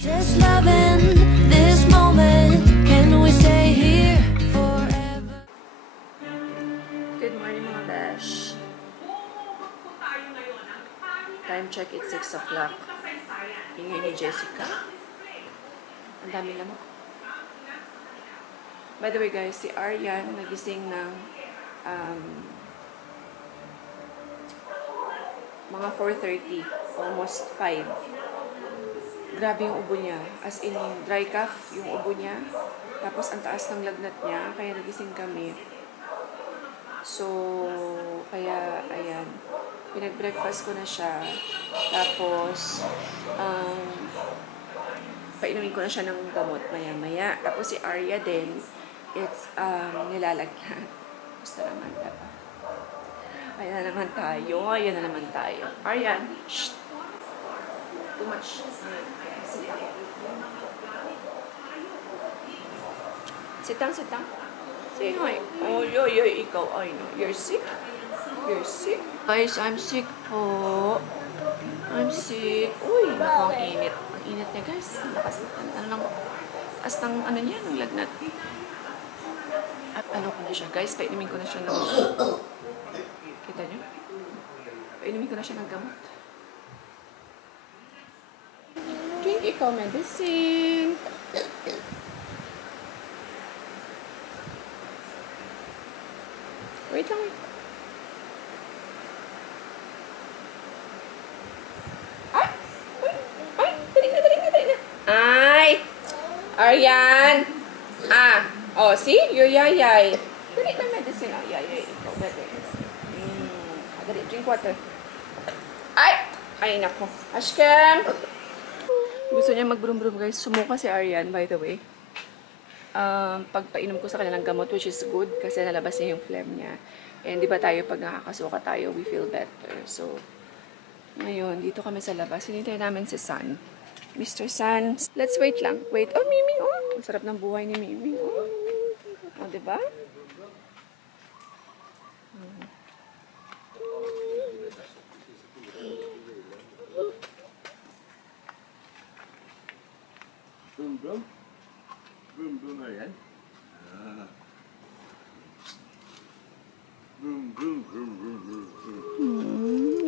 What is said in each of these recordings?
Just loving this moment. Can we stay here forever? Good morning mga besh. Time check, it's 6 o'clock. Ingay ni Jessica. Ang dami lamok. By the way guys, si Aryan nagising ng mga 4:30, almost 5. Grabe yung ubo niya. As in, dry cough yung ubo niya. Tapos ang taas ng lagnat niya, kaya nagising kami. So, kaya, ayan. Pinag-breakfast ko na siya. Tapos, painumin ko na siya ng gamot maya-maya. Tapos si Arya din, it's nilalagyan. Gusto naman, diba? Ayan na naman tayo. Ayan na naman tayo. Aryan, shh! Too much. Sitang, sitang. Say hi. Oh, yoy, ikaw. I know. You're sick? You're sick? Guys, I'm sick po. I'm sick. Uy, naku, ang init. Ang init niya, guys. Ang lakas ng taas ng ano niya, ng lagnat. At ano ko na siya, guys. Painumin ko na siya ng... Kita niyo? Painumin ko na siya ng gamot. Drink ikaw medicine. Wait lang. Ay! Ay! Dali na. Ay! Aryan! Oh, see? You're yayay. Dali na medicine. Oh, yayay. Ikaw, better. Dali, drink water. Ay! Ay, nako. Ashkem! Gusto niya mag-brum-brum, guys. Sumuka si Aryan, by the way. Pagpainom ko sa kanya ng gamot, which is good, kasi nalabas niya yung phlegm niya. And di ba tayo, pag nakakasuka tayo, we feel better. So, ngayon, dito kami sa labas. Hinintay namin si San. Mr. San, let's wait lang. Wait. Oh, Mimi, oh. Ang sarap ng buhay ni Mimi. Oh, di ba? Brum-brum? Brum-brum na yan? Brum-brum.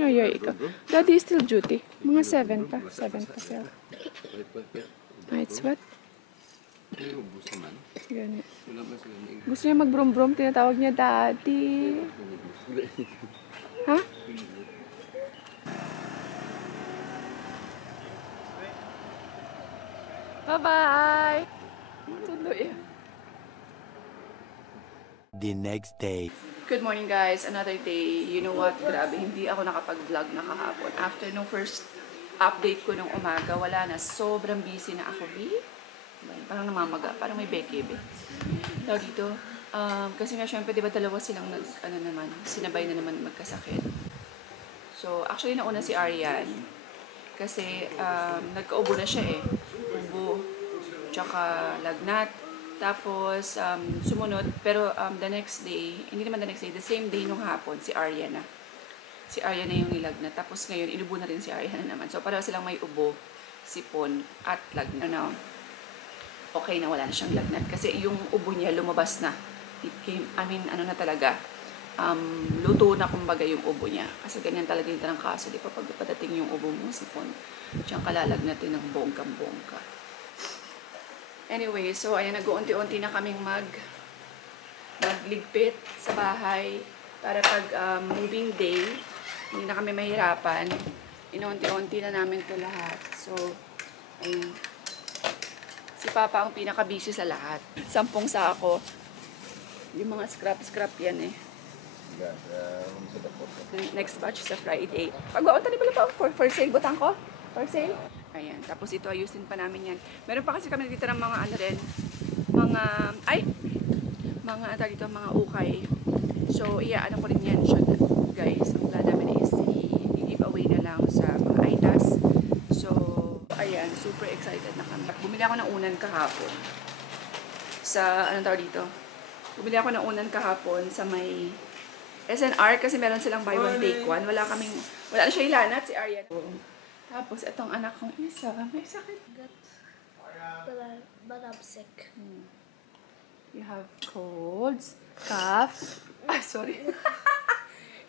Ay, ikaw. Daddy is still duty. Mga 7 pa. 7 pa sila. Night sweat. Ganit. Gusto niya mag-brum-brum. Tinatawag niya daddy. Ha? Bye-bye! Tuloy. The next day. Good morning guys, another day. You know what? Grabe, hindi ako nakapag-vlog na kahapon. After nung first update ko nung umaga, wala na. Sobrang busy na ako, B. Parang namamaga, parang may beke-be. Tawag dito, kasi nga syempre, di ba dalawa silang sinabay na naman magkasakit. So, actually nauna si Aryan. Kasi nagkaubo na siya eh. Ubo, tsaka lagnat. Tapos, sumunod, pero the next day, hindi naman the next day, the same day nung hapon, si Arya na. Si Arya na yung nilagnat. Tapos ngayon, inubo na rin si Arya na naman. So, para silang may ubo, sipon, at lagnat. Okay na, wala na siyang lagnat. Kasi yung ubo niya, lumabas na. It came, ano na talaga, luto na kumbaga yung ubo niya. Kasi ganyan talaga yung tarangkaso. Di pa pag padating yung ubo mo, sipon, siyang kalalagnatin ng bongkang-bongka. Anyway, so ayan, nag-uunti-unti na kaming magligpit sa bahay para pag moving day, hindi na kami mahirapan. Inuunti-unti na namin ito lahat. So, ayun. Si Papa ang pinaka-busy sa lahat. 10 sako. Yung mga scrap yan eh. Next batch sa Friday. Pag-uunta ni pala pa for sale, butang ko? For sale? Ayan. Tapos ito, ayusin pa namin yan. Meron pa kasi kami dito ng mga ano rin. Mga ukay. So, ano ko rin yan siya, guys. Ang plan namin is i-giveaway na lang sa mga ITAS. So, ayan. Super excited na kami. Bumili ako ng unan kahapon. Sa, Bumili ako ng unan kahapon sa may SNR kasi meron silang buy one take one. Wala na siya ilanat si Arya. Tapos itong anak kong isa, may sakit. but I'm sick. You have colds, cough, sorry.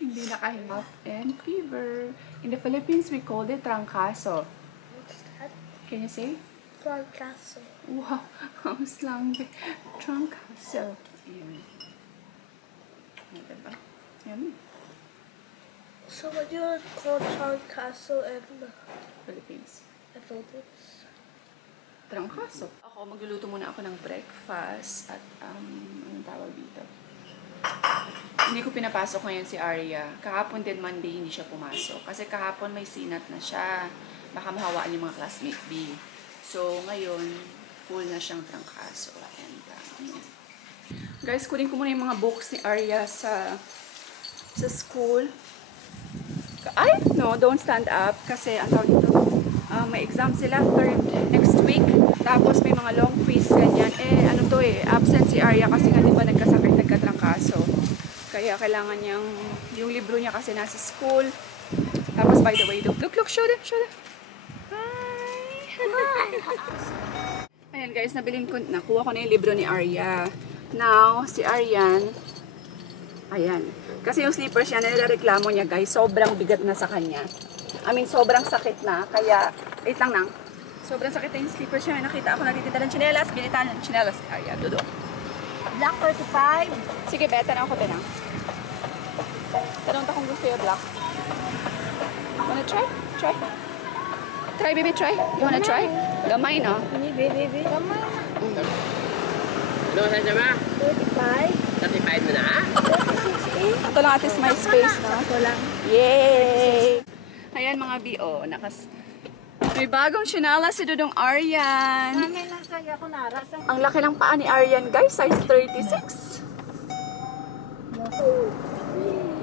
Hindi nakahinga, and fever. In the Philippines, we called it trangkaso. What's that? Can you say? Frog Castle. Wow, ang slang. Trangkaso. Ayan. Ayan, diba? Ayan. So what do you call Frog Castle in Philippines. the Philippines? Trangkaso. Ako, magluluto muna ako ng breakfast at, anong tawag dito? Hindi ko pinapasok ngayon si Arya. Kahapon din Monday, hindi siya pumasok. Kasi kahapon may sinat na siya. Baka mahawaan yung mga classmate B. So, ngayon, full na siyang trangkaso. And, guys, kunin ko muna yung mga books ni Arya sa school. Ay, no, don't stand up. Kasi, ang tawag dito, may exam sila, next week. Tapos, may mga long quiz, ganyan. Ano to absent si Arya kasi nga di ba nagkasakit, nagkatrangkaso. Kaya, kailangan niyang, yung libro niya kasi nasa school. Tapos, by the way, look, show them. Ayan guys, nakuha ko na yung libro ni Arya. Now, si Aryan, ayan. Kasi yung slippers niya, nilareklamo niya guys, sobrang bigat na sa kanya. I mean, sobrang sakit na. Kaya, wait lang nang. Sobrang sakit na yung slippers niya. May nakita ako nagtitinda ng tsinelas. Binitan ng tsinelas ni Arya. Dudo. Black 35. Sige, beta na ako tinang. Tanong ta kung gusto yung black. Wanna try? Try. Try, baby, try. You wanna try? Gamay, no? Hindi, baby. Tama. Ano sa ba? 35. 35 mo na ha? 36. Ito lang atis my space, no? Ito lang. Yay! Ayan mga B.O. May bagong tsinala si Dudong Aryan. Mami, nasaya ko narasang. Ang laki ng paa ni Aryan, guys. Size 36.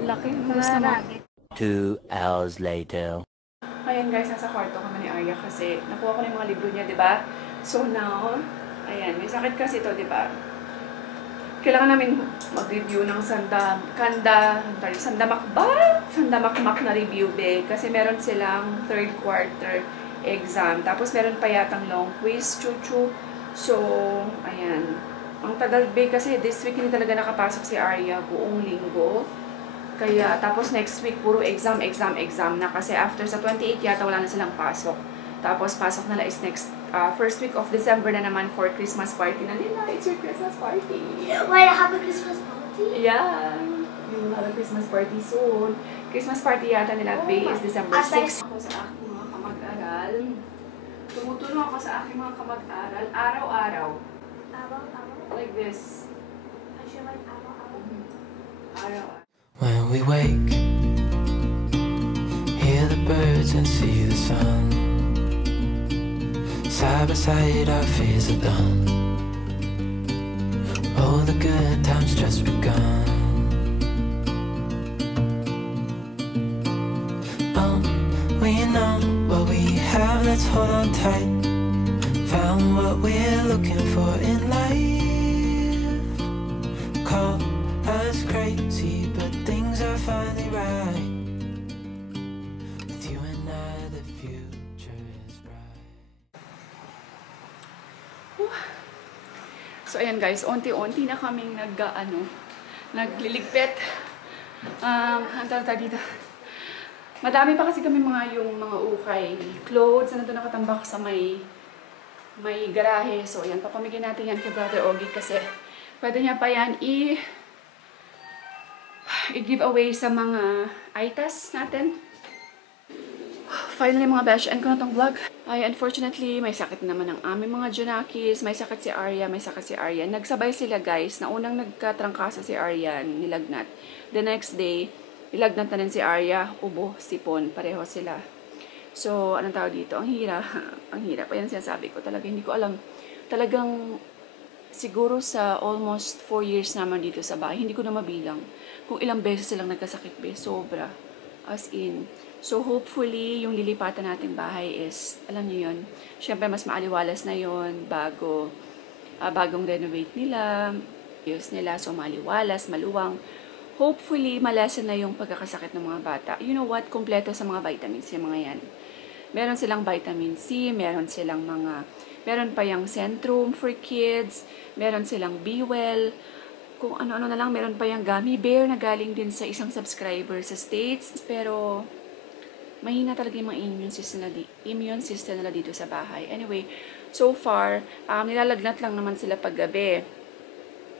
Laki. Gusto mo? 2 hours later. Ayan guys, nasa kwarto kami ni Arya kasi nakuha ko na yung mga libro niya, di ba? So now, ayan, may sakit kasi ito, di ba? Kailangan namin mag-review ng sandamakmak na review, be. Kasi meron silang third quarter exam. Tapos meron pa yatang long quiz, chuchu. So, ayan. Ang tagal, be, kasi this week hindi talaga nakapasok si Arya buong linggo. Kaya, tapos next week, puro exam na. Kasi after sa 28 yata, wala na silang pasok. Tapos, pasok nila is next, first week of December na naman for Christmas party na nila. It's your Christmas party. Wait, I have a Christmas party? Yeah. Yung mga Christmas party soon. Christmas party yata nila, Bay, is December 6. Ako sa aking mga kamag-aral. Tumutulong ako sa aking mga kamag-aral. Araw-araw. Like this. Araw-araw. When we wake, hear the birds and see the sun. Side by side our fears are done. Oh, the good times just begun. We know what we have, let's hold on tight. Found what we're looking for in life. Call us crazy, but things are finally right. With you and I, the future is bright. So, ayan guys, unti-unti na kaming nagliligpit. Ang tawag dito. Madami pa kasi kami yung mga ukay. Clothes na doon nakatambak sa may garahe. So, ayan, papamigay natin yan kay Brother Ogie kasi pwede niya pa yan i-give away sa mga ITAS natin. Finally mga besh, end ko na tong vlog. Ay, unfortunately, may sakit naman ang aming mga Junakis. May sakit si Arya, may sakit si Aryan. Nagsabay sila guys. Na unang nagkatrangkasa si Aryan, nilagnat. The next day, nilagnat na rin si Arya, ubo, sipon. Pareho sila. So, anong tawag dito? Ang hirap. Ang hirap. Ayan sinasabi ko. Talaga, hindi ko alam. Talagang, siguro sa almost 4 years naman dito sa bahay, hindi ko na mabilang kung ilang beses silang nagkasakit, be. Sobra. As in. So, hopefully, yung lilipatan nating bahay is, alam niyo yun, syempre, mas maaliwalas na yun bagong renovate nila, ayos nila, so maaliwalas, maluwang. Hopefully, malesen na yung pagkakasakit ng mga bata. You know what? Kompleto sa mga vitamins yung mga yan. Meron silang vitamin C, meron pa yung Centrum for Kids, meron silang Be Well, kung ano-ano na lang, meron pa yung Gummy Bear na galing din sa isang subscriber sa States. Pero, mahina talaga yung mga immune system nila dito sa bahay. Anyway, so far, nilalagnat lang naman sila paggabi.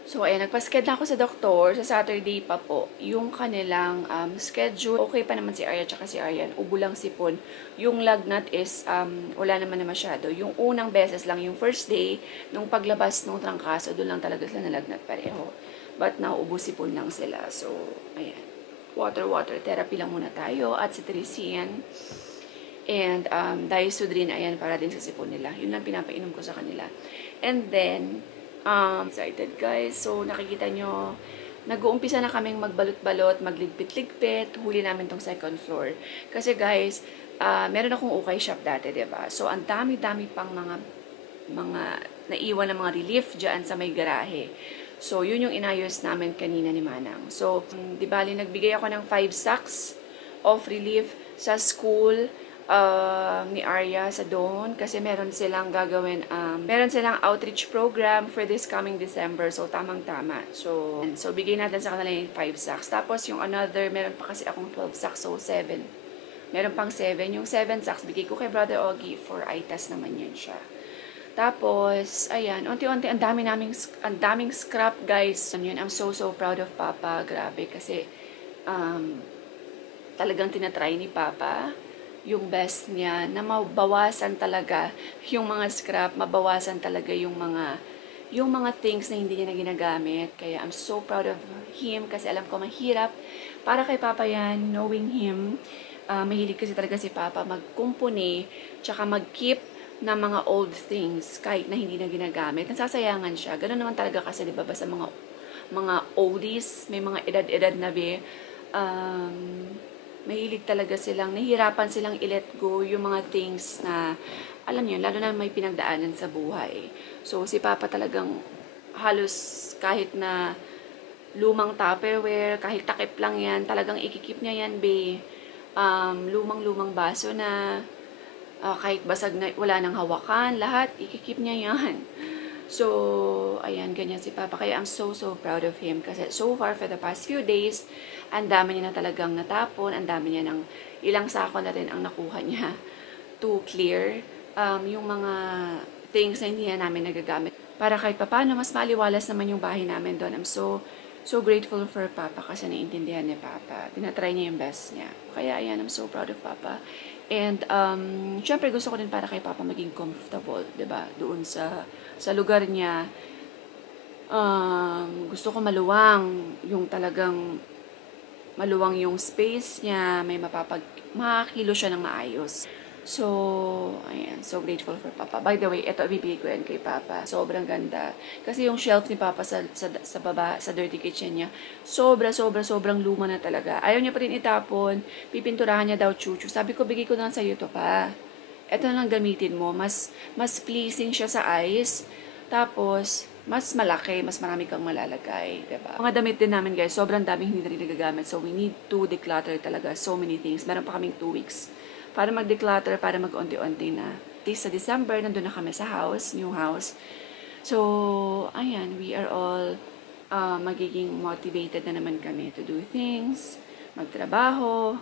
So, ayan, nagpa-schedule ako sa doktor sa Saturday pa po. Yung kanilang schedule, okay pa naman si Arya tsaka si Aryan. Ubo lang sipon. Yung lagnat is, wala naman na masyado. Yung unang beses lang, yung first day, nung paglabas ng trangkaso, doon lang talaga sila nalagnat pareho. But now, ubo sipon lang sila. So, ayan. Water therapy lang muna tayo. At citricine. And Diasudrin, ayan, para din sa sipon nila. Yun lang pinapainom ko sa kanila. And then, excited guys. So, nakikita nyo, nag-uumpisa na kaming magbalot-balot, magligpit-ligpit, huli namin tong second floor. Kasi guys, meron akong ukay shop dati, diba? So, ang dami-dami pang mga naiwan na mga relief dyan sa may garahe. So, yun yung inayos namin kanina ni Manang. So, di bali, nagbigay ako ng 5 sacks of relief sa school, ni Arya sa doon kasi meron silang gagawin, meron silang outreach program for this coming December. So, tamang-tama. So, bigay natin sa kanila yung 5 sacks. Tapos, yung another, meron pa kasi akong 12 sacks. So, 7. Meron pang 7. Yung 7 sacks, bigay ko kay Brother Ogie for ITAS naman yun siya. Tapos, ayan, unti-unti, ang daming scrap, guys. Yun, I'm so proud of Papa. Grabe, kasi, talagang tinatry ni Papa yung best niya na mabawasan talaga yung mga scrap, mabawasan talaga yung mga things na hindi niya na ginagamit. Kaya I'm so proud of him kasi alam ko mahirap para kay Papa yan, knowing him. Mahilig kasi talaga si Papa magkumpuni tsaka mag-keep na mga old things kahit na hindi na ginagamit. Nasasayangan siya. Ganun naman talaga kasi, di ba, sa mga oldies, may mga edad-edad na mahilig talaga silang, nahihirapan silang i-let go yung mga things na, alam niyo, lalo na may pinagdaanan sa buhay. So, si Papa talagang halos kahit na lumang Tupperware, kahit takip lang yan, talagang ikikip niya yan, lumang-lumang baso na, kahit basag na, wala nang hawakan, lahat, ikikip niya yan. So, ayan, ganyan si Papa. Kaya I'm so proud of him. Kasi so far, for the past few days, ang dami niya na talagang natapon. Ang dami niya ng ilang sako na rin ang nakuha niya to clear yung mga things na hindi na namin nagagamit. Para kahit paano, mas maliwalas naman yung bahay namin doon. I'm so grateful for Papa kasi naiintindihan ni Papa. Tinatry niya yung best niya. Kaya, ayan, I'm so proud of Papa. And, syempre, gusto ko din para kay Papa maging comfortable, diba? Doon sa lugar niya. Gusto ko maluwang yung space niya, may makakilo siya ng maayos. So, ayan, so grateful for Papa. By the way, ito ibibigay ko yan kay Papa. Sobrang ganda. Kasi yung shelf ni Papa sa baba, sa dirty kitchen niya, sobrang luma na talaga. Ayaw niya pa rin itapon, pipinturahan niya daw chuchu. Sabi ko, bigay ko na sa iyo to pa. Ito na lang gamitin mo. Mas pleasing siya sa eyes. Tapos, mas malaki, mas marami kang malalagay, diba? Mga damit din namin, guys, sobrang daming hindi na rin nagagamit. So, we need to declutter talaga so many things. Meron pa kaming 2 weeks para mag-declutter, para mag-unti-unti na. Sa December, nandun na kami sa house, new house. So, ayan, we are all magiging motivated na naman kami to do things, magtrabaho,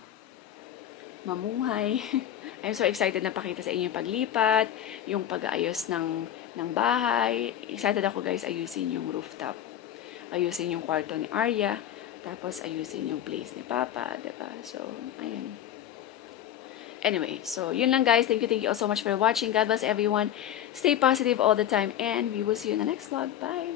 mamuhay. I'm so excited na pakita sa inyo yung paglipat, yung pag-aayos ng bahay. Excited ako, guys, ayusin yung rooftop. Ayusin yung kwarto ni Arya. Tapos, ayusin yung place ni Papa, diba? So, ayan. Anyway, so, yun lang, guys. Thank you all so much for watching. God bless everyone. Stay positive all the time. And we will see you in the next vlog. Bye!